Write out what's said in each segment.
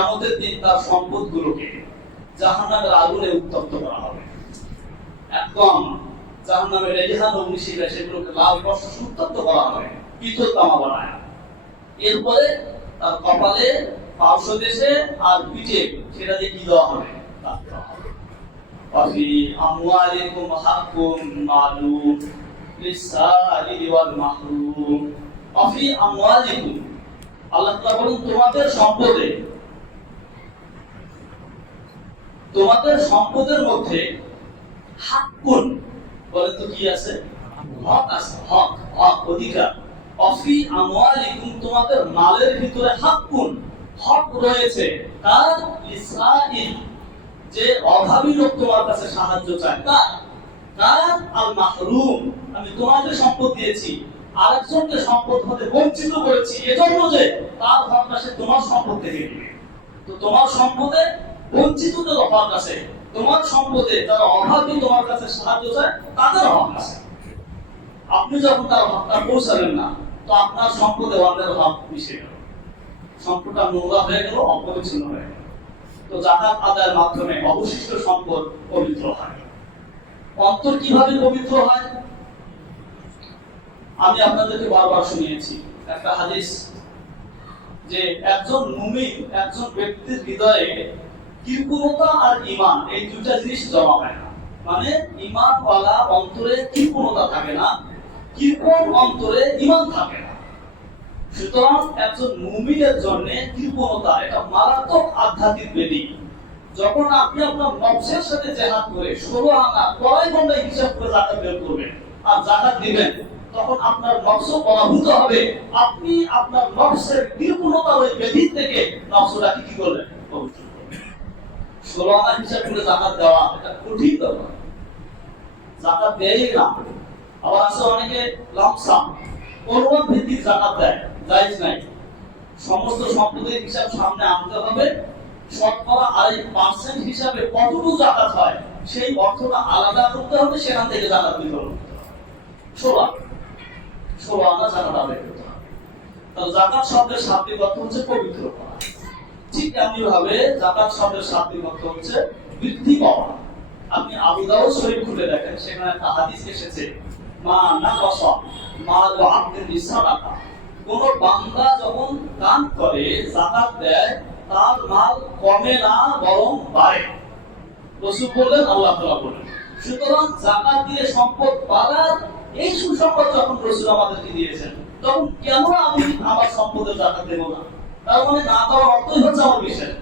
কিয়ামতের দিন তার সম্পদগুলোকে জাহান্নামের আগুনে উত্তপ্ত করা হবে। একদম জাহান্নামের রেজিহান অগ্নিশিখা সেগুলোকে লাল কষ্ট উত্তপ্ত করা হবে পিতল তামা বানায়। এরপরে তার কপালে, পার্শ্বদেশে আর পিঠে সেটা দিয়ে কি দেওয়া হবে? وفي أموالكم حق معلوم للسائل والمحروم وفي أموالكم আল্লাহ তাআলা বলেন তোমাদের সম্পদের মধ্যে হাক্কুন, বলেন তো কি আছে? হক আছে, হক অধিকার। অফি আমওয়ালিকুম, তোমাদের মালের ভিতরে হাক্কুন, হক রয়েছে। কার? লিসাইল, যে অভাবী লোক তোমার কাছে সাহায্য চায় তার। কার? আল মাহরুম, আমি তোমাকে সম্পদ দিয়েছি, আরেকজনকে সম্পদ হতে বঞ্চিত করেছি এজন্য যে তার হকটা সে তোমার সম্পদ থেকে নেবে। তো তোমার সম্পদে বঞ্চিতদের হক আছে, তোমার সম্পদে যারা অভাবী তোমার কাছে সাহায্য চায় তাদের হক আছে। আপনি যখন তার হকটা পৌঁছাবেন না, তো আপনার সম্পদে অন্যের হক মিশে গেল, সম্পদটা নোংরা হয়ে গেল, অপরিচ্ছন্ন হয়ে গেল। তো যাকাত আদায়ের মাধ্যমে অবশিষ্ট সম্পদ পবিত্র হয়। অন্তর কিভাবে পবিত্র হয়? আমি আপনাদেরকে বারবার শুনিয়েছি একটা হাদিস, যে একজন মুমিন, একজন ব্যক্তির হৃদয়ে কৃপণতা আর ঈমান এই দুইটা জিনিস জমা হয় না। মানে ঈমানওয়ালা অন্তরে কৃপণতা থাকে না, কৃপণ অন্তরে ঈমান থাকে না। সুতরাং একজন মুমিনের জন্য কৃপণতা এটা মারাত্মক আধ্যাত্মিক ব্যাধি। যখন আপনি আপনার নফসের সাথে জিহাদ করে 16 আনা কড়াই গন্ডায় হিসাব করে যাকাত বের করবেন আর যাকাত দিবেন, তখন আপনার নফস পরাভূত হবে। আপনি আপনার নফসের কৃপণতার ওই ব্যাধি থেকে নফসটাকে কি করবেন? পবিত্র করবেন। 16 আনা হিসাব করে যাকাত দেওয়া এটা কঠিন ব্যাপার, যাকাত দেয়ই না। আবার আছে অনেকে লামসাম অনুমান ভিত্তিক যাকাত দেয়, জায়েজ নাই। সমস্ত সম্পদের হিসাব সামনে আনতে হবে, শতকরা 2.5% হিসাবে কতটুকু যাকাত হয় সেই অর্থটা আলাদা করতে হবে, সেখান থেকে যাকাত বিতরণ করতে হবে। 16 আনা যাকাত আদায় করতে হবে। তাহলে যাকাত শব্দের শাব্দিক অর্থ হচ্ছে পবিত্র করা। ঠিক তেমনি ভাবে যাকাত শব্দের শাব্দিক অর্থ হচ্ছে বৃদ্ধি পাওয়া। আপনি আবু দাউদ শরীফ খুলে দেখেন, সেখানে একটা হাদিস এসেছে, মা নাকাসা মাল আবদিন বিসাদাকা, কোন বান্দা যখন দান করে, যাকাত দেয়, তার মাল কমে না বরং বাড়ে। রাসূল বললেন, আল্লাহ তাআলা বলেন। সুতরাং যাকাত দিয়ে সম্পদ বাড়ার এই সুসংবাদ যখন রাসূল আমাদেরকে দিয়েছেন, তখন কেন আমি আমার সম্পদের যাকাত দেব না? তার মানে না দেওয়ার অর্থই হচ্ছে আমার বিশ্বাস।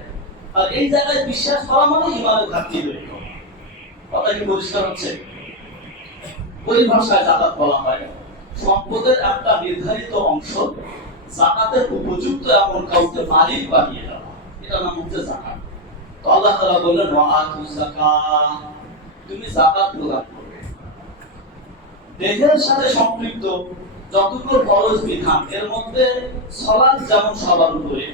আর এই জায়গায় বিশ্বাস করা মানে ঈমানের ঘাটতি তৈরি করা। কথা কি পরিষ্কার হচ্ছে? ওই ভাষায় যাকাত বলা হয় সম্পদের একটা নির্ধারিত অংশ যাকাতের উপযুক্ত এমন কাউকে মালিক বানিয়ে দেওয়া, এটা নাম হচ্ছে যাকাত। তো আল্লাহ তাআলা বললেন, ওয়া আতু যাকাত, তুমি যাকাত প্রদান করবে। দেহের সাথে সম্পৃক্ত যতগুলো ফরজ বিধান, এর মধ্যে সালাত যেমন সবার উপরে,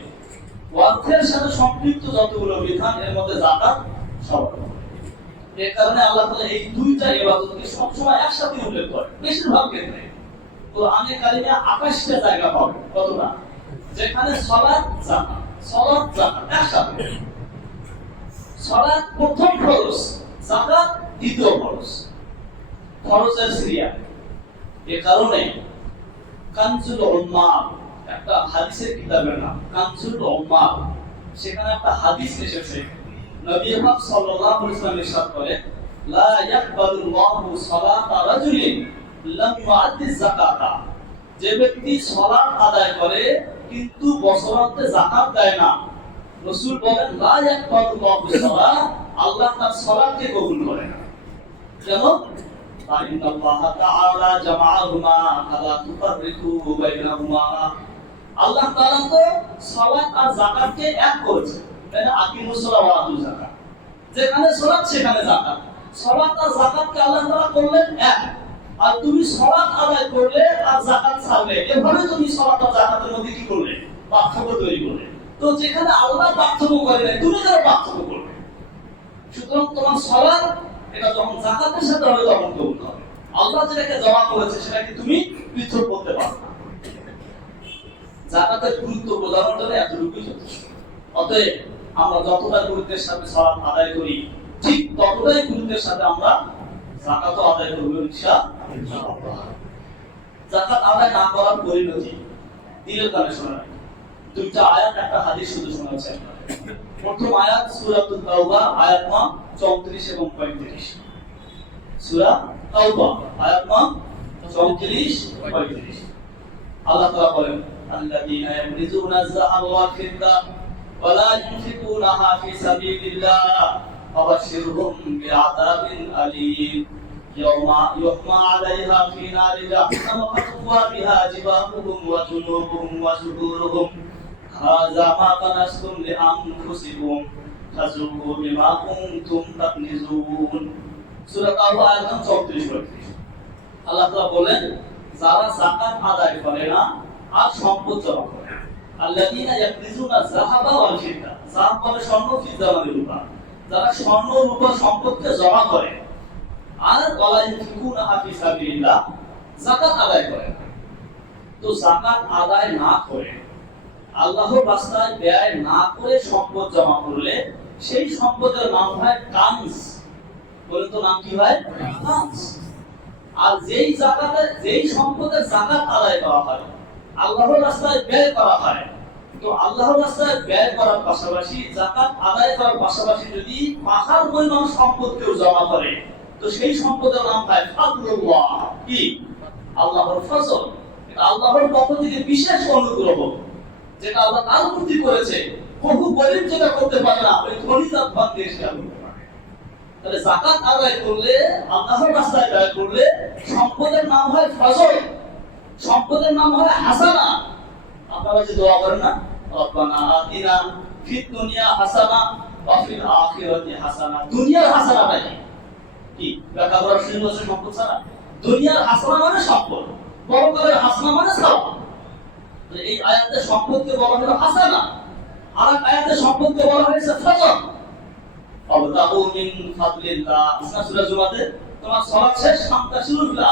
অর্থের সাথে সম্পৃক্ত যতগুলো বিধান, এর মধ্যে যাকাত সবার উপরে। এই কারণে আল্লাহ তাআলা এই দুইটা ইবাদতকে সবসময় একসাথে উল্লেখ করেন বেশিরভাগ ক্ষেত্রে। কোরআনে কারিমে 28টা জায়গা পাবেন, কতটা? যেখানে সালাত যাকাত, সালাত যাকাত একসাথে। সালাত প্রথম ফরজ, যাকাত দ্বিতীয় ফরজ, ফরজের সিরিয়াল। এই কারণে কানজুল উম্মাহ, একটা হাদিসের কিতাবের নাম কানজুল উম্মাহ, সেখানে একটা হাদিস এসেছে, নবী পাক সাল্লাল্লাহু আলাইহি ওয়াসাল্লাম ইরশাদ করেন, লা ইয়াকবালুল্লাহু সালাতা রাজুলিন লাম ইউআদ্দি যাকাতা, যে ব্যক্তি সালাত আদায় করে কিন্তু বছরান্তে যাকাত দেয় না, রাসূল বলেন, লা ইয়াকবালুল্লাহু সালাত, আল্লাহ তার সালাতকে কবুল করে না। কেন? আল্লাহ তাআলা জামাআহুমা ফালা তুফাররিকু বাইনাহুমা, আল্লাহ তাআলা তো সালাত আর যাকাতকে এক করেছে। আকিমুস সালাত ওয়া আতুজ যাকাত, যেখানে সালাত সেখানে যাকাত। সালাত আর যাকাতকে আল্লাহ তাআলা করলেন এক, আর তুমি সালাত আদায় করলে আর যাকাত ছাড়লে, এভাবে তুমি সালাত আর যাকাতের মধ্যে কি করলে? পার্থক্য তৈরি করলে। তো যেখানে আল্লাহ পার্থক্য করে নাই, তুমি কেন পার্থক্য করবে? সুতরাং তোমার সালাত এটা যখন যাকাতের সাথে হবে তখন কবুল হবে। আল্লাহ যেটাকে জমা করেছে সেটাকে তুমি পৃথক করতে পারবে না। যাকাতের গুরুত্ব বোঝানোর জন্য এতটুকুই যথেষ্ট। অতএব আমরা যতটা গুরুত্বের সাথে সালাত আদায় করি, ঠিক ততটাই গুরুত্বের সাথে আমরা যাকাতও আদায় করব ইনশাআল্লাহ। যাকাত আদায় না করার পরিণতি দিলের কানে শোনা। দুইটা আয়াত একটা হাদিস শুধু শোনাচ্ছেন। প্রথম আয়াত সূরাতুত তাওবা আয়াত নং 34 এবং 35। সূরা তাওবা আয়াত নং 34 35। আল্লাহ তাআলা বলেন, আল্লাযীনা ইয়াকনিজুনা আয-যাহাবা ওয়াল ফিদ্দা ওয়া লা ইউনফিকুনাহা ফি সাবিলিল্লাহ ফাবাশশিরহুম বিআযাবিন আলীম ইয়াওমা ইউহমা আলাইহা ফি নারি জাহান্নাম ফাতুওয়া বিহা জিবাহুহুম ওয়া জুনুবুহুম ওয়া যুহুরুহুম হাযা মা কানাসতুম লিআনফুসিকুম ফাযুকু বিমা কুনতুম তাকনিজুন। সূরা তাওবা আয়াত নং 34-35। আল্লাহ তাআলা বলেন, যারা যাকাত আদায় করে না আর সম্পদ জমা করে, আল্লাযীনা ইয়াকনিজুনা যাহাবা ওয়াল ফিদ্দা, যাহাব মানে স্বর্ণ, ফিদ্দা মানে রূপা, যারা স্বর্ণ রূপা সম্পদকে জমা করে আর ওয়ালা ইউনফিকুনাহা ফি সাবিলিল্লাহ, যাকাত আদায় করে। তো যাকাত আদায় না করে, আল্লাহর রাস্তায় ব্যয় না করে সম্পদ জমা করলে সেই সম্পদের নাম হয় কানজ। বলেন তো নাম কি হয়? কানজ। আর যেই সম্পদের যাকাত আদায় করা হয়, আল্লাহর রাস্তায় ব্যয় করা হয়, তো আল্লাহর রাস্তায় ব্যয় করার পাশাপাশি যাকাত আদায় করার পাশাপাশি যদি পাহাড় পরিমাণ সম্পদ কেউ জমা করে, তো সেই সম্পদের নাম হয় ফাদলুল্লাহ। কি? আল্লাহর ফজল। এটা আল্লাহর পক্ষ থেকে বিশেষ অনুগ্রহ, যেটা আল্লাহ তার প্রতি করেছে। বহু গরিব যেটা করতে পারে না, ওই ধনী তার ধন দিয়ে সেটা করতে পারে। তাহলে যাকাত আদায় করলে, আল্লাহর রাস্তায় ব্যয় করলে সম্পদের নাম হয় ফজল, সম্পদের নাম হয় হাসানা। আপনারা যে দোয়া করেন না, রব্বানা আতিনা ফিদ দুনিয়া হাসানা ওয়া ফিল আখিরাতি হাসানা। দুনিয়ার হাসানাটা কি? ব্যাখ্যা করার সুযোগ আছে সম্পদ ছাড়া? দুনিয়ার হাসানা মানে সম্পদ, পরকালের হাসানা মানে সওয়াব। এই আয়াতে সম্পদকে বলা হলো হাসানা, আর এক আয়াতে সম্পদকে বলা হয়েছে ফজল। আবতাগু মিন ফাদলিল্লাহ। সূরা জুমাতে তোমার সালাত শেষ, শামতাশিরুল ফিল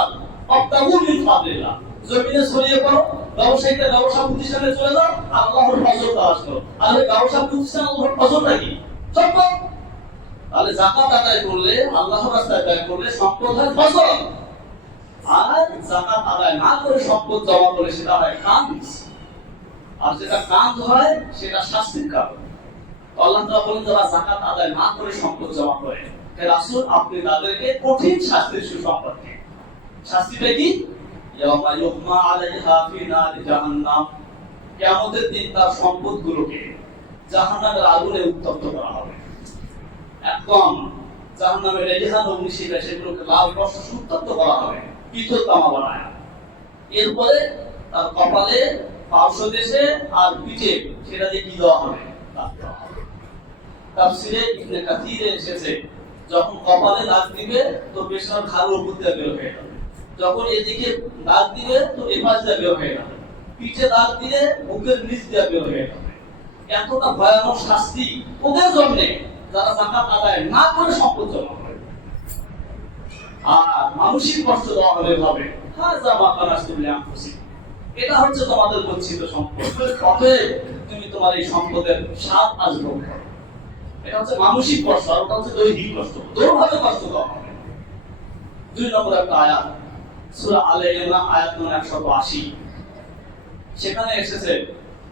আবতাগু মিন ফাদলিল্লাহ। জমিনে ছড়িয়ে পড়ো, ব্যবসায়ীরা ব্যবসা প্রতিষ্ঠানে চলে যাও, আল্লাহর ফজল তালাশ করো। আর এই ব্যবসা প্রতিষ্ঠান আল্লাহর ফজলটা কি? সম্পদ। তাহলে যাকাত আদায় করলে, আল্লাহর রাস্তায় ব্যয় করলে সম্পদ হয় ফজল, আর যাকাত আদায় না করে সম্পদ জমা করলে সেটা হয় কানজ। আর যেটা কানজ হয় সেটা শাস্তির কারণ। আল্লাহ তাআলা বলেন, যারা যাকাত আদায় না করে সম্পদ জমা করে, হে রাসূল আপনি তাদেরকে কঠিন শাস্তির সুসংবাদ দিন। শাস্তিটা কি? ইয়াওমা ইউহমা আলাইহা ফি নারি জাহান্নাম। কিয়ামতের দিন তার সম্পদগুলোকে জাহান্নামের আগুনে উত্তপ্ত করা হবে। একদম জাহান্নামের রেজিহান অগ্নিশিখা সেগুলোকে লাল রক্তে উত্তপ্ত করা হবে, পিতল তামা বানায়। এরপরে তার কপালে, পার্শ্বদেশে আর পিঠে সেটা দিয়ে কি দেওয়া হবে? তাফসীরে ইবনে কাসিরে এসেছে, যখন কপালে দাগ দিবে তো পেশার ঘাড়ের উপর দিয়ে বের হয়ে যাবে, যখন এদিকে দাগ দিবে তো এপাশ দিয়ে বের হয়ে যাবে, পিঠে দাগ দিলে বুকের নিচ দিয়ে বের হয়ে যাবে। এতটা ভয়ানক শাস্তি ওদের জন্য যারা যাকাত আদায় না করে সম্পদ জমা করে। আর মানসিক কষ্ট দেওয়া হবে ভাবে, হাযা মা কানাসতুম লিআনফুসিকুম, এটা হচ্ছে তোমাদের গচ্ছিত সম্পদ, অতএব তুমি তোমার এই সম্পদের স্বাদ আজ ভোগ করো। এটা হচ্ছে মানসিক কষ্ট, আর ওটা হচ্ছে দৈহিক কষ্ট, দুইভাবে কষ্ট দেওয়া হবে। 2 নম্বর একটা আয়াত সূরা আলে ইমরান আয়াত নম্বর 180, সেখানে এসেছে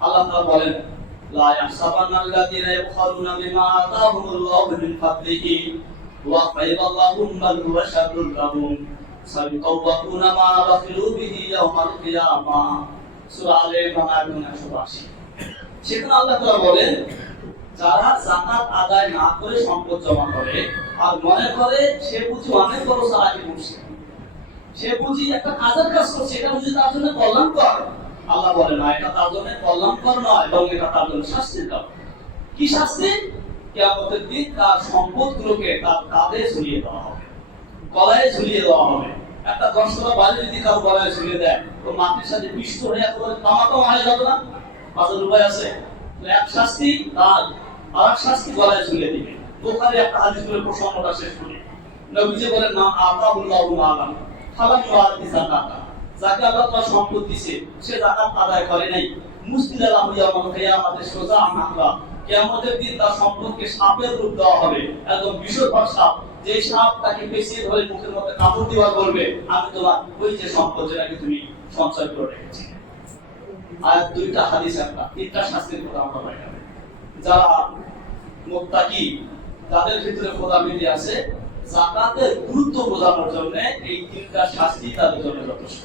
আল্লাহ তাআলা বলেন, লা ইয়াহসাবান্নাল্লাযীনা ইয়াবখালুনা বিমা আতাহুমুল্লাহু মিন ফাদলিহি ওয়া খায়রাল্লাহুম বাল হুয়া শাররুল লাহুম সাবিকাওয়াকুনা মা বাখিলু বিহি ইয়াওমাল কিয়ামাহ। সূরা আলে ইমরান আয়াত নম্বর 180। সেখানে আল্লাহ তাআলা বলেন, যারা যাকাত আদায় না করে সম্পদ জমা করে আর মনে করে সে বুঝি অনেক বড় চালাকি করছে, সে বুঝি একটা কাজের কাজ করছে, এটা বুঝি তার জন্য কল্যাণকর, আল্লাহ বলে না, এটা তার জন্য কল্যাণকর নয়, এবং এটা তার জন্য শাস্তির কারণ। কি শাস্তি? কিয়ামতের দিন তার সম্পদগুলোকে তার কাঁধে ঝুলিয়ে দেওয়া হবে, গলায় ঝুলিয়ে দেওয়া হবে। একটা 10 টাকা বালি যদি কারো গলায় ঝুলিয়ে দেয়, তো মাটির সাথে পিষ্ট হয়ে একেবারে তামাতাম হয়ে যাবে না? বাজার উপায় আছে। এক শাস্তি দাগ, আর এক শাস্তি গলায় ঝুলিয়ে দিবে। বুখারী একটা হাদিস বলে প্রসঙ্গটা শেষ করি। নবীজি বলেন, না আতাহুল্লাহু মালাম ফালাম ইউআতি যাকাতা, যাকে আল্লাহ তাআলা সম্পদ দিয়েছে সে যাকাত আদায় করে নাই, মুসতিলালাহু ইয়াউমাল কিয়ামাতে সোজা আমরা কিয়ামতের দিন তার সম্পদকে সাপের রূপ দেওয়া হবে, একদম বিষধর সাপ। যে সাপ তাকে পেঁচিয়ে ধরে মুখের মধ্যে কামড় দেওয়া করবে, আমি তোমার ওই যে সম্পদ যেটাকে তুমি সঞ্চয় করে রেখেছি। আয়াত দুইটা, হাদিস একটা, তিনটা শাস্তির কথা আমরা পাই। যারা মুত্তাকি, যাদের ভিতরে খোদাবিদি আছে, যাকাতের গুরুত্ব বোঝানোর জন্য এই তিনটা শাস্তি তাদের জন্য যথেষ্ট।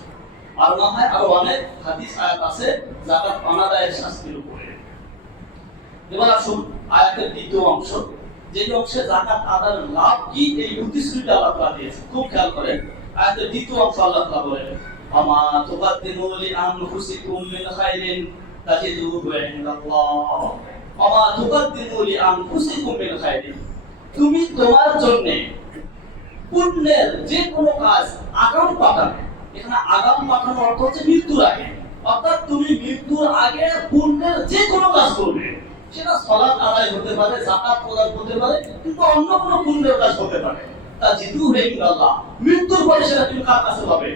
আর না হয় আরো অনেক হাদিস আয়াত আছে যাকাত অনাদায়ের শাস্তির উপরে। এবার আসুন আয়াতের দ্বিতীয় অংশ, যে অংশে যাকাত আদায়ের লাভ কি, এই প্রতিশ্রুতি আল্লাহ তাআলা দিয়েছেন। খুব খেয়াল করেন, আয়াতের দ্বিতীয় অংশ আল্লাহ তাআলা বলেন, আমা তুকাদ্দিমু লিআনফুসিকুম মিন খাইরিন তাজিদুহু ইনদাল্লাহ, আমা তুকাদ্দিমু লিআনফুসিকুম মিন খাইরিন। তুমি তোমার জন্য পুণ্যের যে কোনো কাজ আগাম পাঠাবে। এখানে আগাম পাঠানোর অর্থ হচ্ছে মৃত্যুর আগে, অর্থাৎ তুমি মৃত্যুর আগে পুণ্যের যে কোনো কাজ করবে, সেটা সালাত আদায় হতে পারে, যাকাত প্রদান হতে পারে, কিন্তু অন্য কোনো পুণ্যের কাজ হতে পারে। তা জিদু হয়ে আল্লাহ, মৃত্যুর পরে সেটা তুমি কার কাছে পাবে?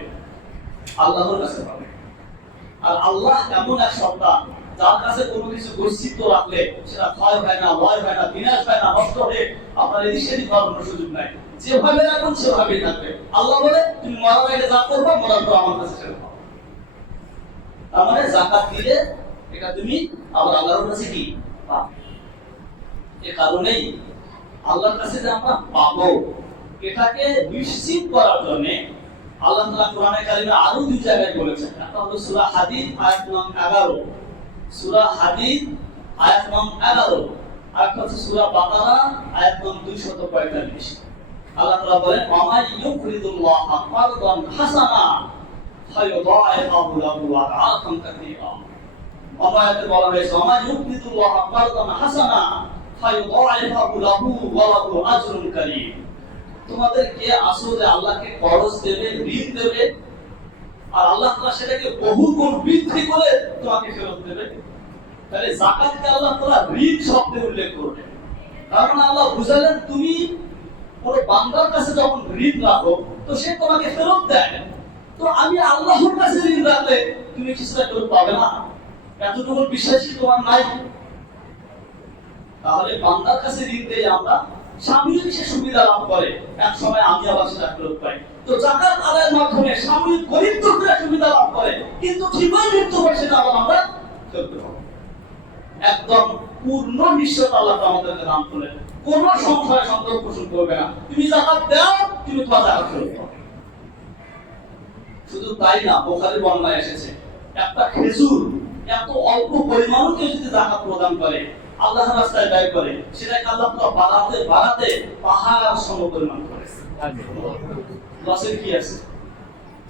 আল্লাহর কাছে পাবে। আর আল্লাহ এমন এক সত্তা, যার কাছে কোনো কিছু গচ্ছিত রাখলে সেটা ক্ষয় হয় না, লয় হয় না, বিনাশ হয় না, নষ্ট হয়ে আপনার এদিক সেদিক হওয়ার কোনো সুযোগ নাই। যেভাবে রাখুন সেভাবেই থাকবে। আল্লাহ বলে তুমি মরার আগে যা করবা, মরার পর আমার কাছে ছেড়ে দাও। তার মানে যাকাত দিলে এটা তুমি আবার আল্লাহর কাছে কি পাবে। এই কারণেই আল্লাহর কাছে যে আমরা পাবো, এটাকে নিশ্চিত করার জন্য আল্লাহ তাআলা কোরআনে কারিমে আরো দুই জায়গায় বলেছেন। একটা হলো সূরা হাদীদ আয়াত নং 11, সূরা হাদীদ আয়াত নং 11, আর একটা হচ্ছে সূরা বাকারা আয়াত নং 245। আল্লাহ তাআলা বলেন, ওয়া ইউকরিদুল্লাহা কারদান হাসানা ফায়ুদাইফাহু লাহু আদআফান কাসীরা। আয়াতে বলা হয়েছে, ওয়া ইউকরিদুল্লাহা কারদান হাসানা ফায়ুদাইফাহু লাহু ওয়া লাহু আজরুন কারীম। তোমাদের কে আসো যে আল্লাহকে করজ দেবে, ঋণ দেবে, আর আল্লাহ তাআলা সেটাকে বহুগুণ বৃদ্ধি করে তোমাকে ফেরত দেবে। তাহলে যাকাতকে আল্লাহ তাআলা ঋণ শব্দে উল্লেখ করলেন, কারণ আল্লাহ বুঝালেন তুমি কোন বান্দার কাছে যখন ঋণ রাখো তো সে তোমাকে ফেরত দেয়। তো আমি আল্লাহর কাছে ঋণ রাখলে তুমি কিছুটা ফেরত পাবে না, এতটুকু বিশ্বাসী তোমার নাই। তাহলে বান্দার কাছে ঋণ দেই আমরা, সাময়িক সে সুবিধা লাভ করে, এক সময় আমি আবার সেটা ফেরত পাই। তো যাকাত আদায়ের মাধ্যমে সাময়িক গরিব দুঃখীরা সুবিধা লাভ করে, কিন্তু ঠিকই মৃত্যু হয় সেটা আবার আমরা ফেরত পাবো। একদম পূর্ণ নিশ্চয়তা আল্লাহ আমাদেরকে দান করলেন, কোন সংশয় সন্দেহ পোষণ করবে না। তুমি যাকাত দাও, তুমি তোমার যাকাত ফেরত পাবে। শুধু তাই না, বুখারীর বর্ণনায় এসেছে, একটা খেজুর এত অল্প পরিমাণও কেউ যদি যাকাত প্রদান করে, আল্লাহর রাস্তায় ব্যয় করে, সেটাকে আল্লাহ তাআলা বাড়াতে বাড়াতে পাহাড় সমপরিমাণ করে। লসের কি আছে?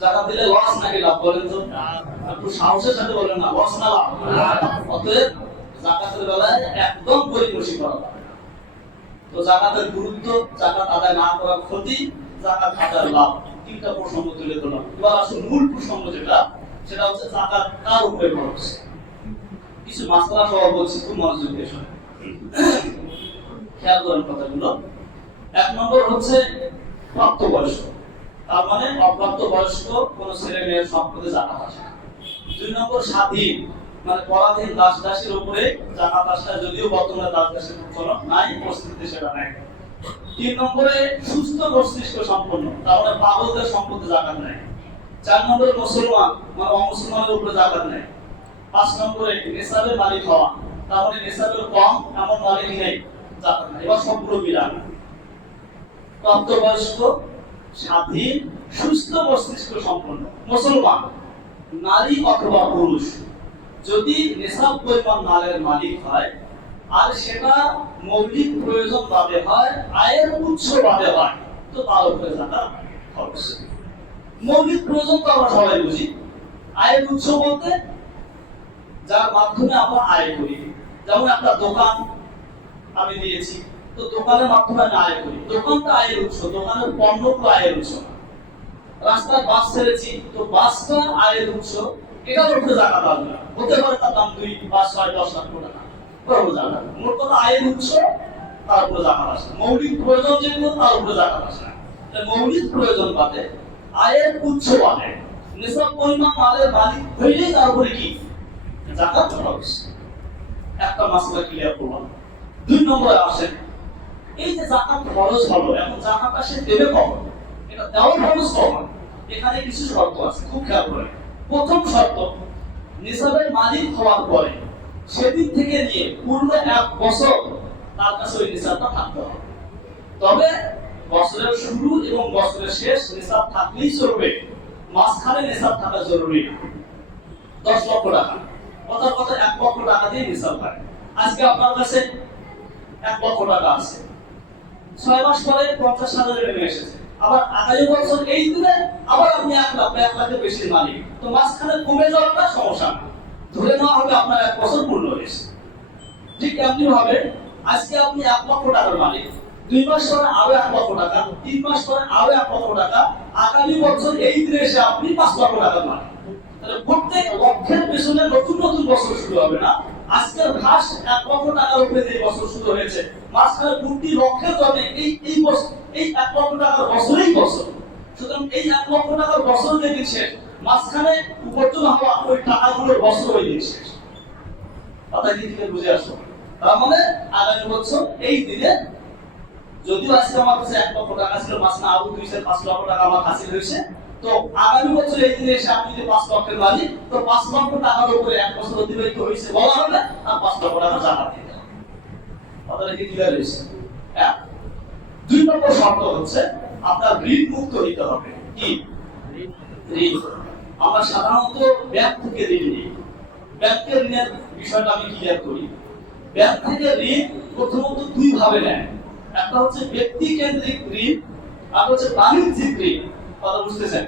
যাকাত দিলে লস নাকি লাভ? বলেন তো, একটু সাহসের সাথে বলেন না, লস না লাভ? অতএব যাকাতের বেলায় একদম পরিপোষী করা হবে। তো যাকাতের গুরুত্ব, যাকাত আদায় না করা ক্ষতি, যাকাত আদায়ের লাভ, তিনটা প্রসঙ্গ তুলে ধরলাম। এবার আসুন মূল প্রসঙ্গ যেটা, সেটা হচ্ছে যাকাত কার উপরে খরচ। কিছু মাসলা সহ বলছি, খুব মনোযোগ দিয়ে শুনুন, খেয়াল করেন কথাগুলো। এক নম্বর হচ্ছে প্রাপ্তবয়স্ক, তার মানে অপ্রাপ্তবয়স্ক কোন ছেলে মেয়ের সম্পদে যাকাত আসে না। দুই নম্বর স্বাধীন, মানে পরাধীন দাস দাসীর উপরে যাকাত আসে, যদিও বর্তমানে দাস দাসীর প্রচলন নাই, পরিস্থিতি সেটা নাই। তিন নম্বরে সুস্থ মস্তিষ্ক সম্পন্ন, তার মানে পাগলদের সম্পদে যাকাত নাই। চার নম্বরে মুসলমান, মানে অমুসলমানের উপরে যাকাত নাই। পাঁচ নম্বরে নেশাবের মালিক হওয়া, তার মানে নেশাবের কম এমন মালিক নেই, যাকাত নাই। এবার সবগুলো মিলান, প্রাপ্তবয়স্ক, স্বাধীন, সুস্থ মস্তিষ্ক সম্পন্ন মুসলমান, নারী অথবা পুরুষ, যদি নেশাব পরিমাণ মালের মালিক হয় আর সেটা মৌলিক প্রয়োজন ভাবে হয়, আয়ের উৎস ভাবে হয়, তো তার উপরে যাকাত খরচ। মৌলিক প্রয়োজন তো আমরা সবাই বুঝি, আয়ের উৎস বলতে যার মাধ্যমে আমরা আয় করি। যেমন একটা দোকান আমি দিয়েছি, তো দোকানের মাধ্যমে আমি আয় করি, দোকানটা আয়ের উৎস, দোকানের পণ্যগুলো আয়ের উৎস। রাস্তায় বাস ছেড়েছি, তো বাসটা আয়ের উৎস, এটার উপরে যাকাত আসবে না। হতে পারে তার দাম 2, 5, 6, 10 লাখ টাকা, তার যাকাত। মোট কথা আয়ের উৎস, তার উপরে যাকাত আসে। মৌলিক প্রয়োজন যেগুলো, তার উপরে যাকাত আসে না। মৌলিক প্রয়োজন বাদে, আয়ের উৎস বাদে, নিসাব পরিমাণ মালের মালিক হইলেই তার উপরে কি যাকাত খরচ। একটা মাসলা ক্লিয়ার করলাম। দুই নম্বরে আসেন, এই যে যাকাত খরচ হলো, এখন যাকাতটা সে দেবে কখন, এটা দেওয়ার খরচ কখন, এখানে কিছু শর্ত আছে, খুব খেয়াল করে। প্রথম শর্ত, নিসাবের মালিক হওয়ার পরে সেদিন থেকে নিয়ে পূর্ণ 1 বছর তার কাছে ওই নিসাবটা থাকতে হবে। তবে বছরের শুরু এবং বছরের শেষ নিসাব থাকলেই চলবে, মাঝখানে নিসাব থাকা জরুরি না। 10 লক্ষ টাকা, কথার কথা 1 লক্ষ টাকা দিয়ে নিসাব হয়। আজকে আপনার কাছে 1 লক্ষ টাকা আছে, 6 মাস পরে 50,000 নেমে এসেছে, আবার আগামী বছর এই দিনে আবার আপনি 1 লাখের বেশি মালিক, তো মাঝখানে কমে যাওয়াটা সমস্যা না, ধরে নেওয়া হবে আপনার 1 বছর পূর্ণ হয়েছে। ঠিক এমনি ভাবে আজকে আপনি 1 লক্ষ টাকার মালিক, 2 মাস পরে আরো 1 লক্ষ টাকা, 3 মাস পরে আরো 1 লক্ষ টাকা, আগামী বছর এই দিনে এসে আপনি 5 লক্ষ টাকার মালিক। তাহলে প্রত্যেক লক্ষের পেছনে নতুন নতুন বছর শুরু হবে না। আজকের ঘাস 1 লক্ষ টাকার উপরে যে বছর শুরু হয়েছে, মাঝখানে 2টি লক্ষের জন্য এই বছর, এই 1 লক্ষ টাকার বছরেই বছর। সুতরাং এই 1 লক্ষ টাকার বছর যেদিন শেষ, মাঝখানে উপার্জন হওয়া ওই টাকাগুলোর বছর ওই দিন শেষ। কথা কি থেকে বুঝে আসো? তার মানে আগামী বছর এই দিনে, যদিও আজকে আমার কাছে 1 লক্ষ টাকা ছিল, মাঝখানে আরো 2-5 লক্ষ টাকা আমার হাসিল হয়েছে, তো আগামী বছর এই দিনে এসে আপনি যদি 5 লক্ষের মালিক, তো 5 লক্ষ টাকার উপরে 1 বছর অতিবাহিত হয়েছে বলা হবে, আর 5 লক্ষ টাকা জাকাত দিতে হবে। কথাটা কি ক্লিয়ার হয়েছে? 2 নম্বর শর্ত হচ্ছে আপনার ঋণ মুক্ত হতে হবে। কি ঋণ? আমরা সাধারণত ব্যাংক থেকে ঋণ নিই। ব্যাংকের ঋণের বিষয়টা আমি ক্লিয়ার করি। ব্যাংক থেকে ঋণ প্রথমত 2 ভাবে নেয়, একটা হচ্ছে ব্যক্তি কেন্দ্রিক ঋণ, আর হচ্ছে বাণিজ্যিক ঋণ। কথা বুঝতেছেন?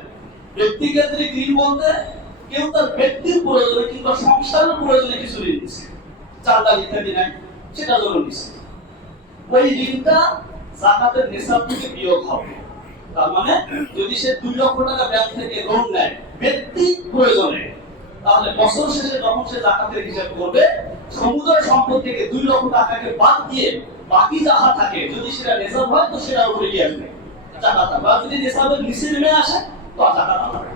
ব্যক্তি কেন্দ্রিক ঋণ বলতে কেউ তার ব্যক্তির প্রয়োজনে কিংবা সংসারের প্রয়োজনে কিছু ঋণ দিচ্ছে, চাঁদা ইত্যাদি নেয়, সেটা জন্য দিচ্ছে। ওই ঋণটা যাকাতের নিসাব থেকে বিয়োগ হবে। তার মানে যদি সে 2 লক্ষ টাকা ব্যাংক থেকে লোন নেয় ব্যক্তি প্রয়োজনে, তাহলে বছর শেষে যখন সে যাকাতের হিসাব করবে, সমুদায় সম্পদ থেকে 2 লক্ষ টাকাকে বাদ দিয়ে বাকি যাহা থাকে, যদি সেটা নিসাব হয় তো সেটার উপরে গিয়ে আসবে জাকাত, বা যদি নিসাবের নিচে নেমে আসে তো জাকাত হবে।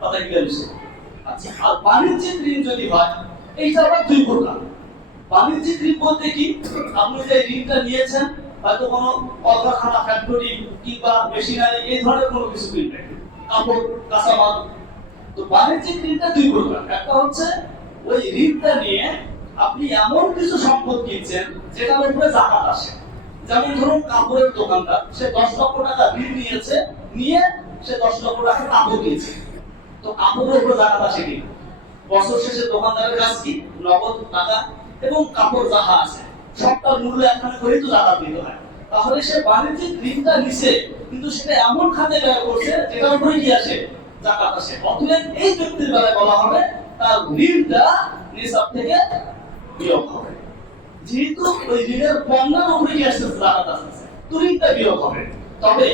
কথা কি বলছে? আচ্ছা, আর বাণিজ্যিক ঋণ যদি হয়, এইটা আবার 2 প্রকার। বাণিজ্যিক ঋণ বলতে কি, আপনি যে ঋণটা নিয়েছেন হয়তো কোনো কলকারখানা, ফ্যাক্টরি কিংবা মেশিনারি, এই ধরনের কোনো কিছু কিনবেন, কাপড়, কাঁচামাল। তো বাণিজ্যিক ঋণটা 2 প্রকার। একটা হচ্ছে ওই ঋণটা নিয়ে আপনি এমন কিছু সম্পদ কিনছেন যেটার উপরে জাকাত আসে। যেমন ধরুন কাপড়ের দোকানদার, সে 10 লক্ষ টাকা ঋণ নিয়েছে, নিয়ে সে 10 লক্ষ টাকা কাপড় কিনছে, তো কাপড়ের উপরে জাকাত আসে কি? বছর শেষে দোকানদারের কাছ কি নগদ টাকা এবং কাপড় যাহা আছে সবটার মূল্য একখানে করেই তো জাকাত দিতে হয়। তাহলে সে বাণিজ্যিক ঋণটা নিছে, কিন্তু সেটা এমন খাতে ব্যয় করছে যেটার উপরে কি আসে? জাকাত আসে। অতএব এই ব্যক্তির বেলায় বলা হবে তার ঋণটা নিসাব থেকে বিয়োগ হবে, যেহেতু ওই ঋণের পণ্যের উপরে কি আসছে? জাকাত আসছে, তো ঋণটা বিয়োগ হবে। তবে